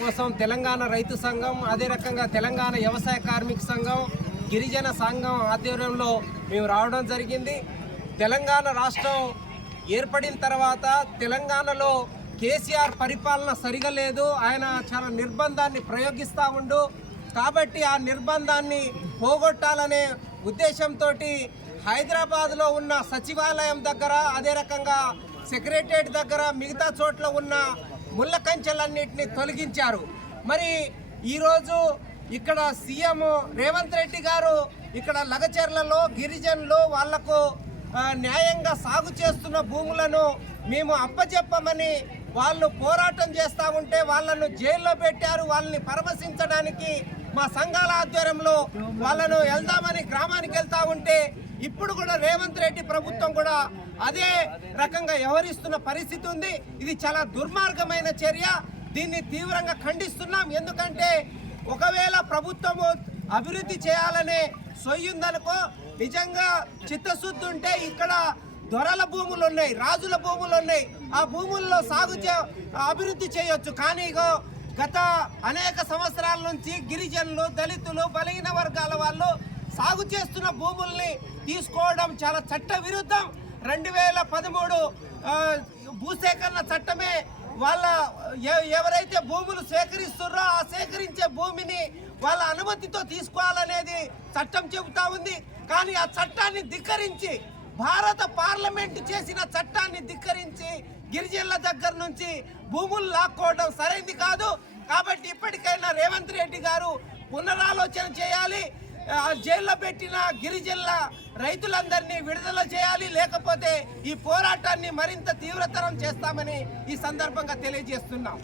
కోసం తెలంగాణ రైతు సంఘం అదే రకంగా తెలంగాణ వ్యవసాయ కార్మిక సంఘం గిరిజన సంఘం ఆధ్వర్యంలో మేము రావడం జరిగింది. తెలంగాణ రాష్ట్రం ఏర్పడిన తర్వాత తెలంగాణలో కేసీఆర్ పరిపాలన సరిగా లేదు. ఆయన చాలా నిర్బంధాన్ని ప్రయోగిస్తూ ఉండు. కాబట్టి ఆ నిర్బంధాన్ని పోగొట్టాలనే ఉద్దేశంతో హైదరాబాద్లో ఉన్న సచివాలయం దగ్గర అదే రకంగా సెక్రటరియట్ దగ్గర మిగతా చోట్ల ఉన్న ముళ్ళ కంచెలన్నింటినీ తొలగించారు. మరి ఈరోజు ఇక్కడ సీఎం రేవంత్ రెడ్డి గారు ఇక్కడ లగచెర్లలో గిరిజనులు వాళ్ళకు న్యాయంగా సాగు చేస్తున్న భూములను మేము అప్పచెప్పమని వాళ్ళు పోరాటం చేస్తూ ఉంటే వాళ్ళను జైల్లో పెట్టారు. వాళ్ళని పరమర్శించడానికి మా సంఘాల ఆధ్వర్యంలో వాళ్ళను వెళ్దామని గ్రామానికి వెళ్తా ఉంటే ఇప్పుడు కూడా రేవంత్ రెడ్డి ప్రభుత్వం కూడా అదే రకంగా వ్యవహరిస్తున్న పరిస్థితి ఉంది. ఇది చాలా దుర్మార్గమైన చర్య. దీన్ని తీవ్రంగా ఖండిస్తున్నాం. ఎందుకంటే ఒకవేళ ప్రభుత్వము అభివృద్ధి చేయాలనే సొయ్యుందనుకో నిజంగా చిత్తశుద్ధి ఉంటే ఇక్కడ దొరల భూములు ఉన్నాయి రాజుల భూములు ఉన్నాయి. ఆ భూముల్లో సాగు చే అభివృద్ధి చేయొచ్చు. కానీ ఇగో గత అనేక సంవత్సరాల నుంచి గిరిజనులు దళితులు బలహీన వర్గాల వాళ్ళు సాగు చేస్తున్న భూముల్ని తీసుకోవడం చాలా చట్ట విరుద్ధం రెండు వేల పదమూడు భూసేకరణ చట్టమే వాళ్ళ ఎ- ఎవరైతే భూములు సేకరిస్తున్నారో ఆ సేకరించే భూమిని వాళ్ళ అనుమతితో తీసుకోవాలనేది చట్టం చెబుతా ఉంది. కానీ ఆ చట్టాన్ని ధిక్కరించి భారత పార్లమెంట్ చేసిన చట్టాన్ని ధిక్కరించి గిరిజనుల దగ్గర నుంచి భూములు లాక్కోవడం సరైంది కాదు. కాబట్టి ఇప్పటికైనా రేవంత్ రెడ్డి గారు పునరాలోచన చేయాలి. జైల్లో పెట్టిన గిరిజనుల రైతులందరినీ విడుదల చేయాలి లేకపోతే ఈ పోరాటాన్ని మరింత తీవ్రతరం చేస్తామని ఈ సందర్భంగా తెలియజేస్తున్నాం.